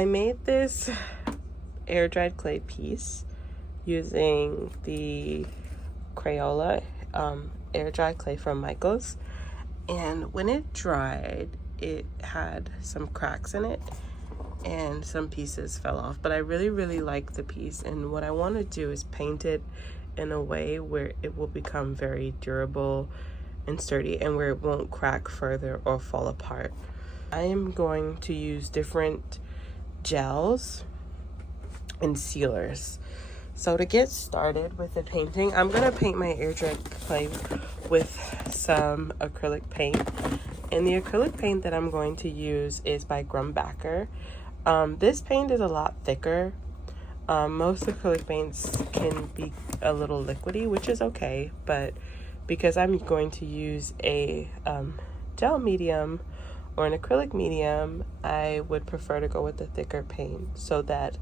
I made this air dried clay piece using the Crayola air dry clay from Michaels, and when it dried it had some cracks in it and some pieces fell off, but I really like the piece, and what I want to do is paint it in a way where it will become very durable and sturdy and where it won't crack further or fall apart. I am going to use different gels and sealers. So to get started with the painting, I'm gonna paint my air dried clay with some acrylic paint, and the acrylic paint that I'm going to use is by Grumbacher. This paint is a lot thicker. Most acrylic paints can be a little liquidy, which is okay, but because I'm going to use a gel medium or an acrylic medium, I would prefer to go with the thicker paint so that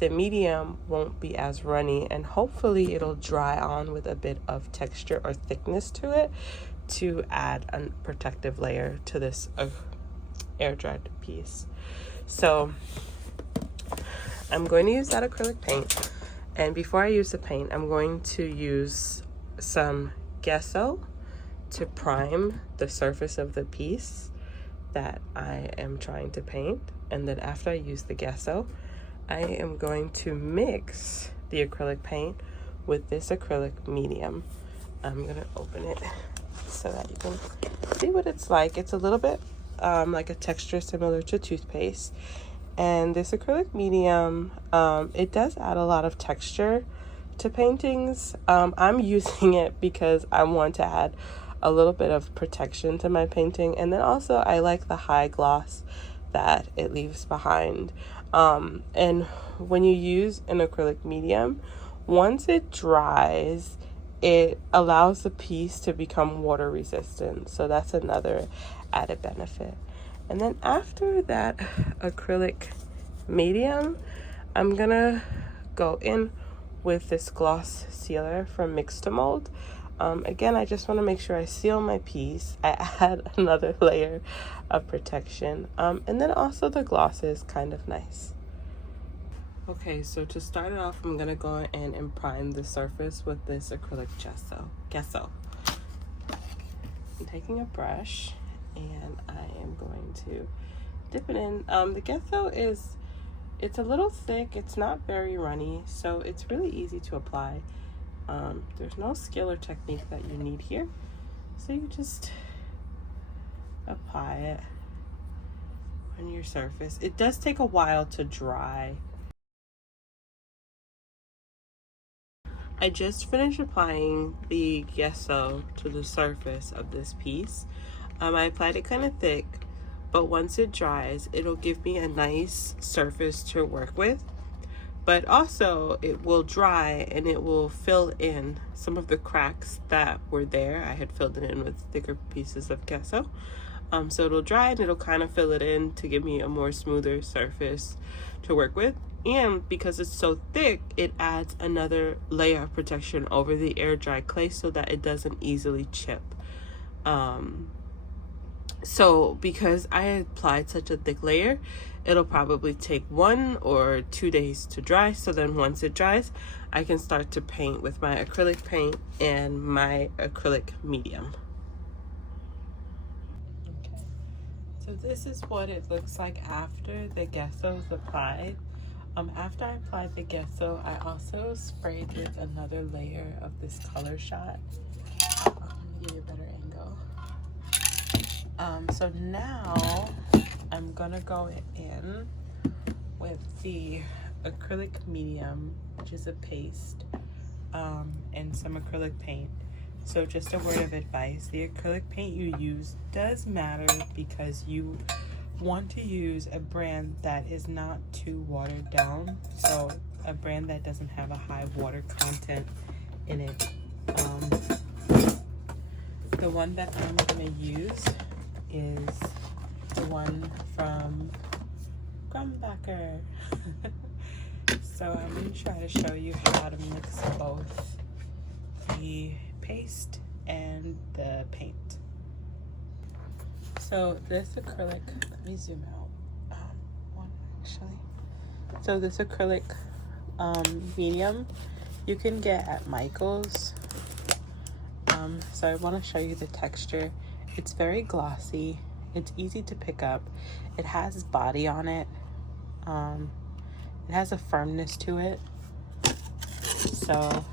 the medium won't be as runny, and hopefully it'll dry on with a bit of texture or thickness to it to add a protective layer to this air dried piece. So I'm going to use that acrylic paint, and before I use the paint, I'm going to use some gesso to prime the surface of the piece that I am trying to paint. And then after I use the gesso, I am going to mix the acrylic paint with this acrylic medium. I'm gonna open it so that you can see what it's like. It's a little bit like a texture similar to toothpaste. And this acrylic medium, it does add a lot of texture to paintings. I'm using it because I want to add a little bit of protection to my painting, and then also I like the high gloss that it leaves behind. And when you use an acrylic medium, once it dries, it allows the piece to become water resistant, so that's another added benefit. And then after that acrylic medium, I'm gonna go in with this gloss sealer from Mix to Mold. Again, I just want to make sure I seal my piece. I add another layer of protection, and then also the gloss is kind of nice. Okay, so to start it off, I'm gonna go in and prime the surface with this acrylic gesso. I'm taking a brush and I am going to dip it in. The gesso it's a little thick, it's not very runny, so it's really easy to apply. There's no skill or technique that you need here, so you just apply it on your surface. It does take a while to dry. I just finished applying the gesso to the surface of this piece. I applied it kind of thick, but once it dries, it'll give me a nice surface to work with. But also it will dry and it will fill in some of the cracks that were there. I had filled it in with thicker pieces of gesso. So it'll dry and it'll kind of fill it in to give me a more smoother surface to work with. And because it's so thick, it adds another layer of protection over the air dry clay so that it doesn't easily chip. So because I applied such a thick layer, it'll probably take 1 or 2 days to dry. So then once it dries, I can start to paint with my acrylic paint and my acrylic medium. Okay, so this is what it looks like after the gesso is applied. After I applied the gesso, I also sprayed with another layer of this color shot. Let me give you a better angle. So now I'm gonna go in with the acrylic medium, which is a paste, and some acrylic paint. So just a word of advice, the acrylic paint you use does matter because you want to use a brand that is not too watered down, so a brand that doesn't have a high water content in it. The one that I'm gonna use is the one from Grumbacher. So I'm going to try to show you how to mix both the paste and the paint. So this acrylic, let me zoom out. actually. So this acrylic medium you can get at Michael's. So I want to show you the texture. It's very glossy. It's easy to pick up. It has body on it. It has a firmness to it. So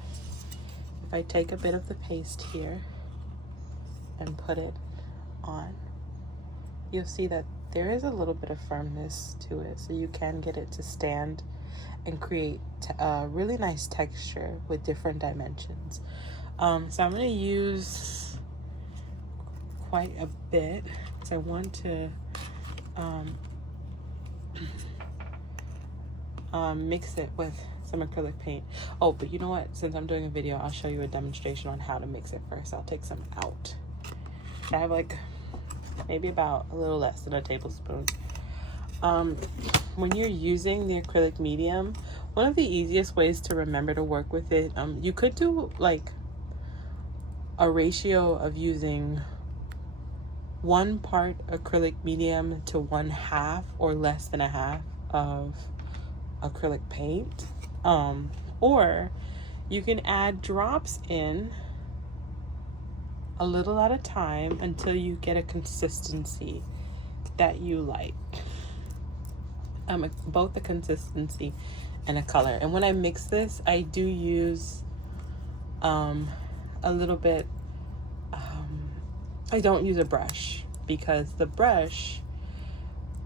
if I take a bit of the paste here and put it on, you'll see that there is a little bit of firmness to it, so you can get it to stand and create a really nice texture with different dimensions. So I'm going to use quite a bit because I want to mix it with some acrylic paint. Oh, but you know what? Since I'm doing a video, I'll show you a demonstration on how to mix it first. I'll take some out. I have like maybe about a little less than a tablespoon. When you're using the acrylic medium, one of the easiest ways to remember to work with it, you could do like a ratio of using 1 part acrylic medium to 1/2 or less than 1/2 of acrylic paint. Or you can add drops in a little at a time until you get a consistency that you like. Both the consistency and a color. And when I mix this, I do use a little bit, I don't use a brush because the brush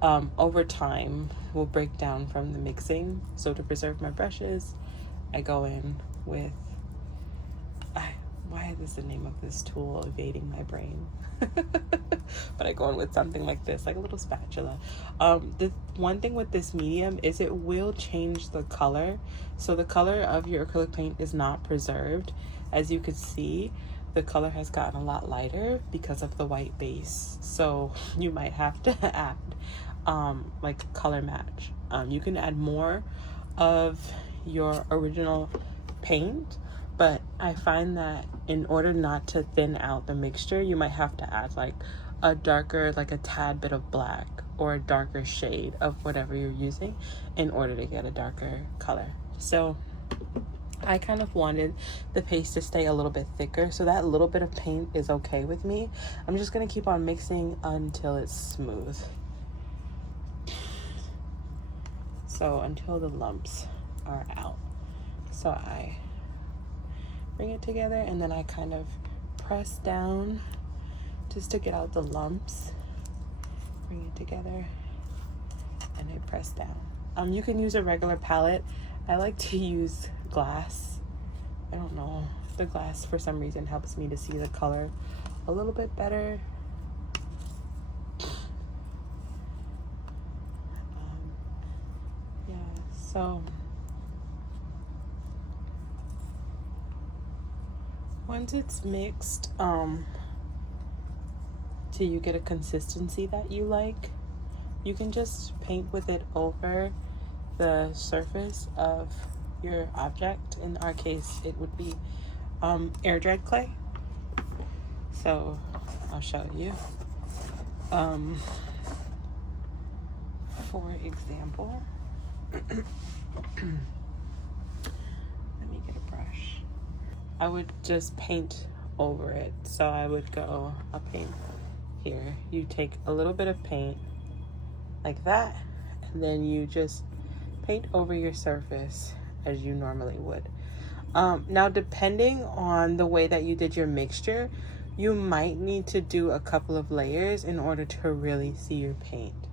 over time will break down from the mixing. So to preserve my brushes, I go in with, why is the name of this tool evading my brain? But I go in with something like this, like a little spatula. The one thing with this medium is it will change the color. So the color of your acrylic paint is not preserved. As you can see, the color has gotten a lot lighter because of the white base. So you might have to add like a color match. You can add more of your original paint, but I find that in order not to thin out the mixture, you might have to add like a darker, like a tad bit of black or a darker shade of whatever you're using in order to get a darker color. So I kind of wanted the paste to stay a little bit thicker, so that little bit of paint is okay with me. I'm just gonna keep on mixing until it's smooth. So until the lumps are out. So I bring it together and then I kind of press down just to get out the lumps. Bring it together and I press down. You can use a regular palette. I like to use glass. I don't know, the glass for some reason helps me to see the color a little bit better. Yeah, so once it's mixed till you get a consistency that you like, you can just paint with it over the surface of your object. In our case, it would be air dried clay. So I'll show you. For example, let me get a brush. I would just paint over it. So I would go, I'll paint here. You take a little bit of paint like that, and then you just paint over your surface as you normally would. Now, depending on the way that you did your mixture, you might need to do a couple of layers in order to really see your paint.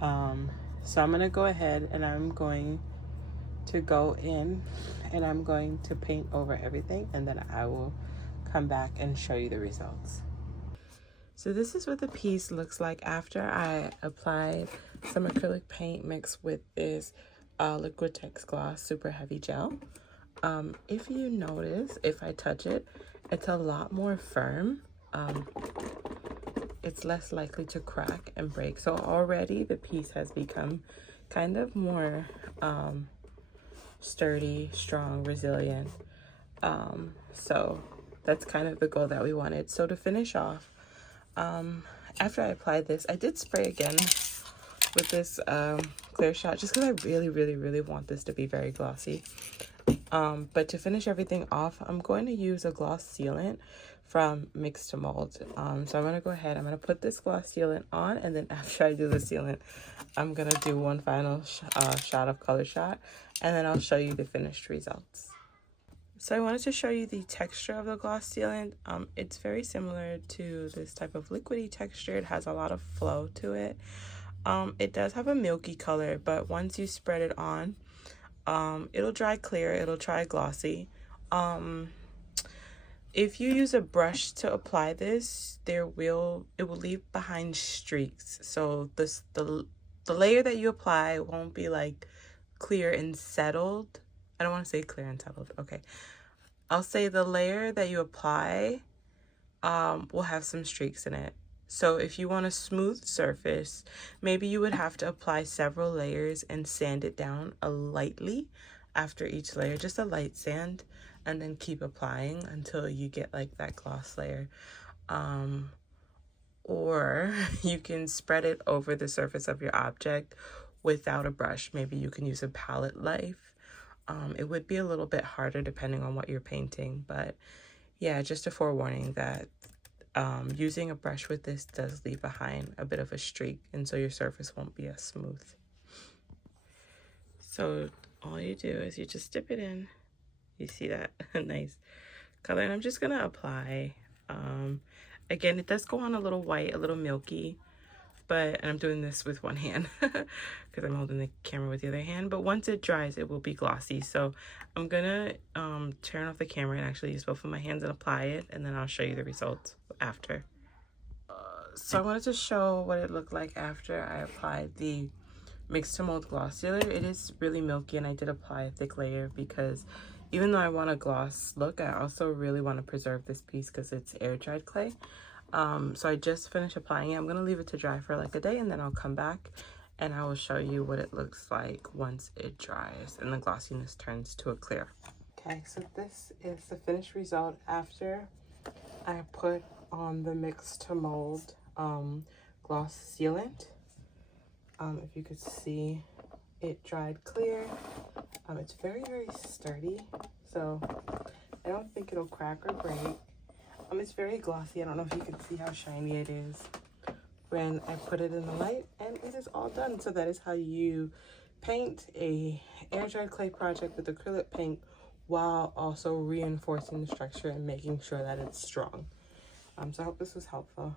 So I'm gonna go ahead and I'm going to go in and I'm going to paint over everything, and then I will come back and show you the results. So this is what the piece looks like after I applied some acrylic paint mixed with this Liquitex gloss super heavy gel. If you notice, if I touch it, it's a lot more firm. It's less likely to crack and break. So already the piece has become kind of more sturdy, strong, resilient. So that's kind of the goal that we wanted. So to finish off, after I applied this, I did spray again with this clear shot just because I really want this to be very glossy. But to finish everything off, I'm going to use a gloss sealant from Mix to Mold. So I'm going to go ahead, I'm going to put this gloss sealant on, and then after I do the sealant, I'm going to do one final shot of color shot, and then I'll show you the finished results. So I wanted to show you the texture of the gloss sealant. It's very similar to this type of liquidy texture. It has a lot of flow to it. It does have a milky color, but once you spread it on, it'll dry clear, it'll dry glossy. If you use a brush to apply this, it will leave behind streaks. So the layer that you apply won't be like clear and settled. I don't want to say clear and settled. Okay. I'll say the layer that you apply will have some streaks in it. So if you want a smooth surface, maybe you would have to apply several layers and sand it down lightly after each layer, just a light sand, and then keep applying until you get like that gloss layer. Or you can spread it over the surface of your object without a brush. Maybe you can use a palette knife. It would be a little bit harder depending on what you're painting, but yeah, just a forewarning that using a brush with this does leave behind a bit of a streak, and so your surface won't be as smooth. So all you do is you just dip it in. You see that nice color, and I'm just gonna apply. Again, it does go on a little white, a little milky, and I'm doing this with one hand because I'm holding the camera with the other hand. But once it dries, it will be glossy. So I'm gonna turn off the camera and actually use both of my hands and apply it, and then I'll show you the results after. So I wanted to show what it looked like after I applied the Mix to Mold gloss sealer. It is really milky, and I did apply a thick layer because even though I want a gloss look, I also really want to preserve this piece because it's air dried clay. So I just finished applying it. I'm gonna leave it to dry for like a day, and then I'll come back and I will show you what it looks like once it dries and the glossiness turns to a clear. Okay, so this is the finished result after I put on the Mix to Mold gloss sealant. If you could see, it dried clear. It's very sturdy, so I don't think it'll crack or break. It's very glossy. I don't know if you can see how shiny it is when I put it in the light, and it is all done. So that is how you paint a air dried clay project with acrylic paint while also reinforcing the structure and making sure that it's strong. So I hope this was helpful.